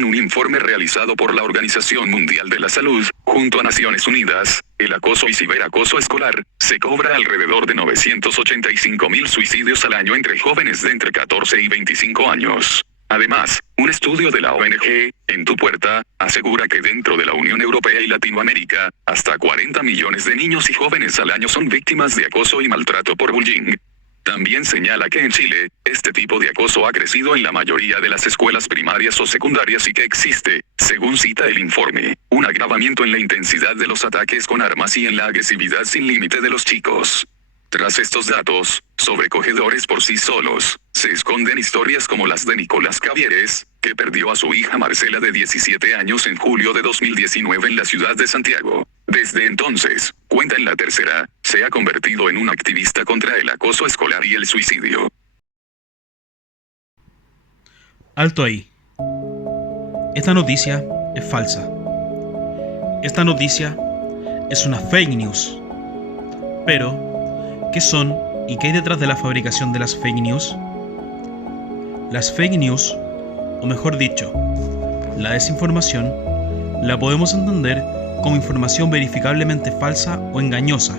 Según un informe realizado por la Organización Mundial de la Salud, junto a Naciones Unidas, el acoso y ciberacoso escolar, se cobra alrededor de 985.000 suicidios al año entre jóvenes de entre 14 y 25 años. Además, un estudio de la ONG, En tu Puerta, asegura que dentro de la Unión Europea y Latinoamérica, hasta 40 millones de niños y jóvenes al año son víctimas de acoso y maltrato por bullying. También señala que en Chile, este tipo de acoso ha crecido en la mayoría de las escuelas primarias o secundarias y que existe, según cita el informe, un agravamiento en la intensidad de los ataques con armas y en la agresividad sin límite de los chicos. Tras estos datos, sobrecogedores por sí solos, se esconden historias como las de Nicolás Cavieres, que perdió a su hija Marcela de 17 años en julio de 2019 en la ciudad de Santiago. Desde entonces, cuenta en La Tercera, se ha convertido en un activista contra el acoso escolar y el suicidio. Alto ahí. Esta noticia es falsa. Esta noticia es una fake news. Pero, ¿qué son y qué hay detrás de la fabricación de las fake news? Las fake news, o mejor dicho, la desinformación, la podemos entender como información verificablemente falsa o engañosa,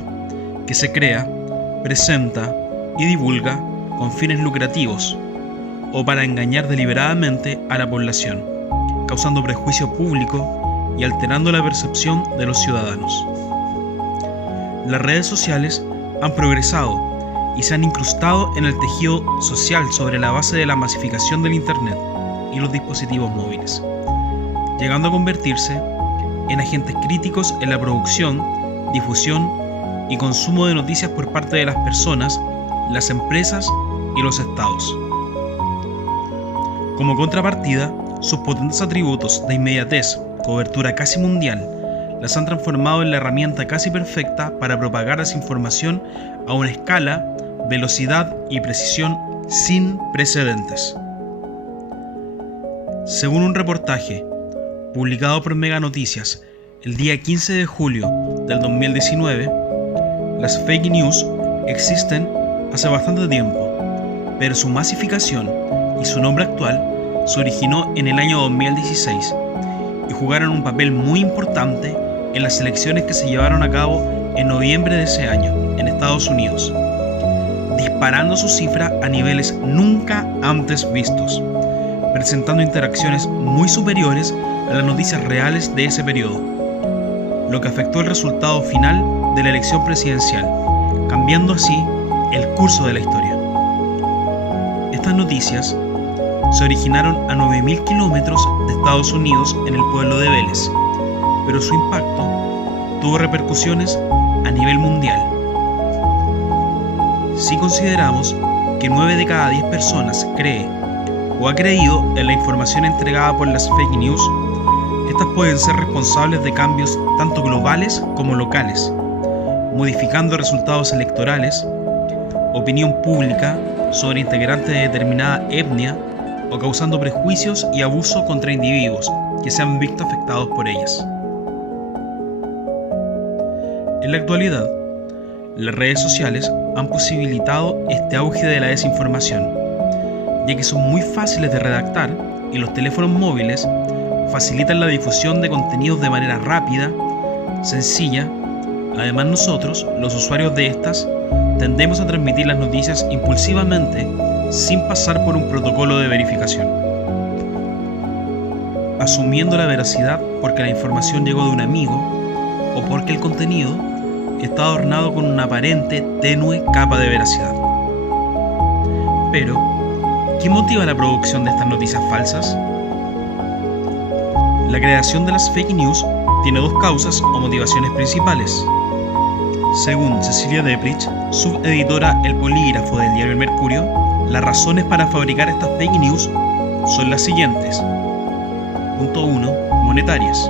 que se crea, presenta y divulga con fines lucrativos, o para engañar deliberadamente a la población, causando prejuicio público y alterando la percepción de los ciudadanos. Las redes sociales han progresado y se han incrustado en el tejido social sobre la base de la masificación del Internet y los dispositivos móviles, llegando a convertirse en agentes críticos en la producción, difusión y consumo de noticias por parte de las personas, las empresas y los estados. Como contrapartida, sus potentes atributos de inmediatez, cobertura casi mundial, las han transformado en la herramienta casi perfecta para propagar desinformación a una escala, velocidad y precisión sin precedentes. Según un reportaje publicado por Mega Noticias el día 15 de julio del 2019, las fake news existen hace bastante tiempo, pero su masificación y su nombre actual se originó en el año 2016 y jugaron un papel muy importante en las elecciones que se llevaron a cabo en noviembre de ese año en Estados Unidos, disparando su cifra a niveles nunca antes vistos, presentando interacciones muy superiores a las noticias reales de ese periodo, lo que afectó el resultado final de la elección presidencial, cambiando así el curso de la historia. Estas noticias se originaron a 9.000 kilómetros de Estados Unidos en el pueblo de Vélez, pero su impacto tuvo repercusiones a nivel mundial. Si consideramos que 9 de cada 10 personas cree o ha creído en la información entregada por las fake news, estas pueden ser responsables de cambios tanto globales como locales, modificando resultados electorales, opinión pública sobre integrantes de determinada etnia o causando prejuicios y abuso contra individuos que se han visto afectados por ellas. En la actualidad, las redes sociales han posibilitado este auge de la desinformación, ya que son muy fáciles de redactar y los teléfonos móviles facilitan la difusión de contenidos de manera rápida, sencilla. Además, nosotros, los usuarios de estas, tendemos a transmitir las noticias impulsivamente sin pasar por un protocolo de verificación, asumiendo la veracidad porque la información llegó de un amigo o porque el contenido está adornado con una aparente tenue capa de veracidad. Pero, ¿qué motiva la producción de estas noticias falsas? La creación de las fake news tiene dos causas o motivaciones principales. Según Cecilia Deprich, subeditora El Polígrafo del diario El Mercurio, las razones para fabricar estas fake news son las siguientes. Punto 1. Monetarias.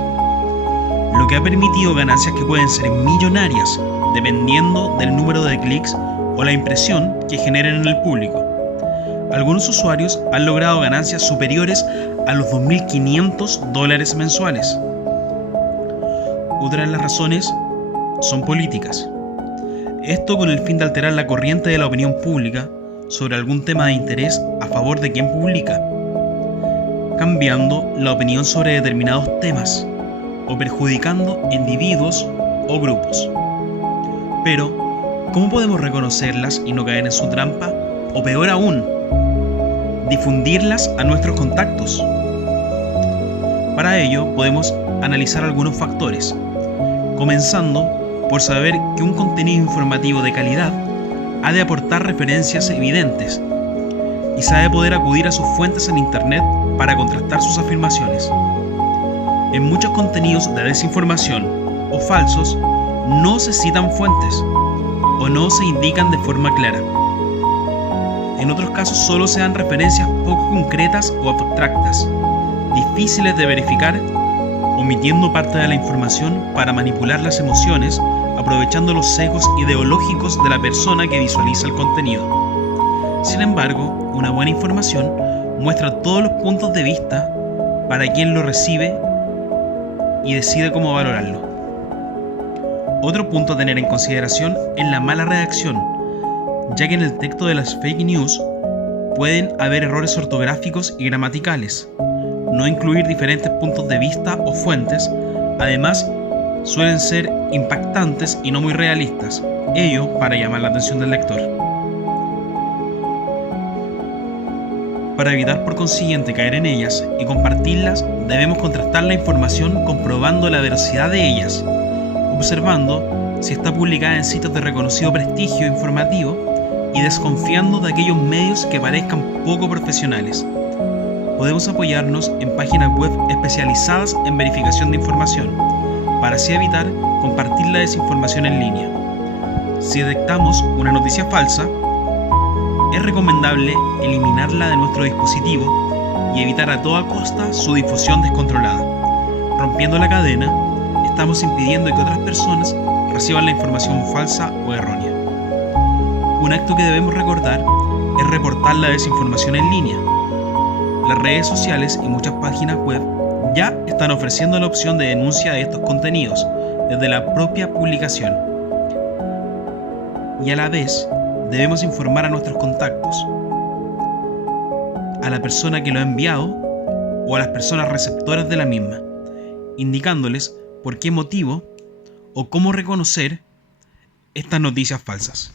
Lo que ha permitido ganancias que pueden ser millonarias dependiendo del número de clics o la impresión que generen en el público. Algunos usuarios han logrado ganancias superiores a los $2.500 mensuales. Otra de las razones son políticas. Esto con el fin de alterar la corriente de la opinión pública sobre algún tema de interés a favor de quien publica. cambiando la opinión sobre determinados temas o perjudicando individuos o grupos. Pero, ¿cómo podemos reconocerlas y no caer en su trampa? O peor aún, difundirlas a nuestros contactos. Para ello podemos analizar algunos factores, comenzando por saber que un contenido informativo de calidad ha de aportar referencias evidentes y sabe poder acudir a sus fuentes en Internet para contrastar sus afirmaciones. En muchos contenidos de desinformación o falsos no se citan fuentes o no se indican de forma clara. En otros casos solo se dan referencias poco concretas o abstractas, difíciles de verificar, omitiendo parte de la información para manipular las emociones, aprovechando los sesgos ideológicos de la persona que visualiza el contenido. Sin embargo, una buena información muestra todos los puntos de vista para quien lo recibe y decide cómo valorarlo. Otro punto a tener en consideración es la mala redacción, ya que en el texto de las fake news pueden haber errores ortográficos y gramaticales, no incluir diferentes puntos de vista o fuentes, además suelen ser impactantes y no muy realistas, ello para llamar la atención del lector. Para evitar por consiguiente caer en ellas y compartirlas, debemos contrastar la información comprobando la veracidad de ellas, observando si está publicada en sitios de reconocido prestigio informativo y desconfiando de aquellos medios que parezcan poco profesionales. Podemos apoyarnos en páginas web especializadas en verificación de información, para así evitar compartir la desinformación en línea. Si detectamos una noticia falsa, es recomendable eliminarla de nuestro dispositivo y evitar a toda costa su difusión descontrolada. Rompiendo la cadena, estamos impidiendo que otras personas reciban la información falsa o errónea. Un acto que debemos recordar es reportar la desinformación en línea. Las redes sociales y muchas páginas web ya están ofreciendo la opción de denuncia de estos contenidos desde la propia publicación. Y a la vez, debemos informar a nuestros contactos, a la persona que lo ha enviado o a las personas receptoras de la misma, indicándoles por qué motivo o cómo reconocer estas noticias falsas.